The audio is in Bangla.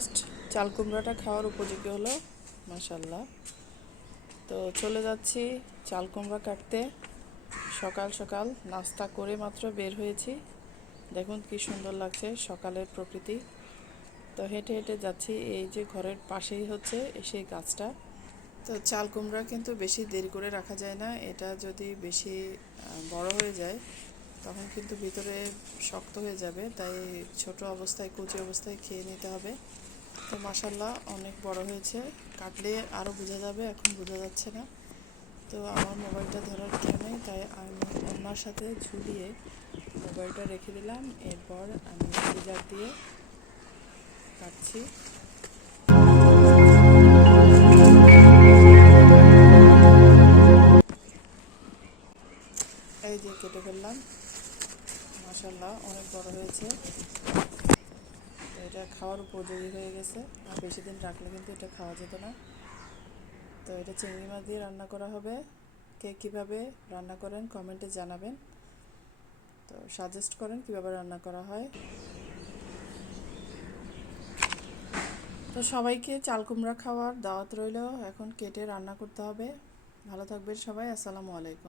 জাস্ট চাল কুমড়াটা খাওয়ার উপযোগী হলো। মাশাল্লাহ। তো চলে যাচ্ছি চাল কুমড়া কাটতে। সকাল সকাল নাস্তা করে মাত্র বের হয়েছি। দেখুন কি সুন্দর লাগছে সকালের প্রকৃতি। তো হেঁটে হেঁটে যাচ্ছি, এই যে ঘরের পাশেই হচ্ছে সেই গাছটা। তো চাল কুমড়া কিন্তু বেশি দেরি করে রাখা যায় না, এটা যদি বেশি বড় হয়ে যায় তখন কিন্তু ভিতরে শক্ত হয়ে যাবে, তাই ছোট অবস্থায় কুচি অবস্থায় খেয়ে নিতে হবে। তো মাশাল্লাহ অনেক বড় হয়েছে, কাটলে আরও বোঝা যাবে, এখন বোঝা যাচ্ছে না। তো আমার মোবাইলটা ধরার কেউ নেই, তাই আমি ওনার সাথে ঝুলিয়ে মোবাইলটা রেখে দিলাম। এরপর আমি সিজার দিয়ে কাটছি। এই যে কেটে ফেললাম। মাশাল্লাহ অনেক বড় হয়েছে। তো এটা খাওয়ার উপযোগী হয়ে গেছে, আর বেশি দিন রাখলে কিন্তু এটা খাওয়া যেত না। তো এটা চিংড়ি মাছ দিয়ে রান্না করা হবে। কে কীভাবে রান্না করেন কমেন্টে জানাবেন, তো সাজেস্ট করেন কীভাবে রান্না করা হয়। তো সবাইকে চাল কুমড়া খাওয়ার দাওয়াত রইল। এখন কেটে রান্না করতে হবে। ভালো থাকবেন সবাই। আসসালামু আলাইকুম।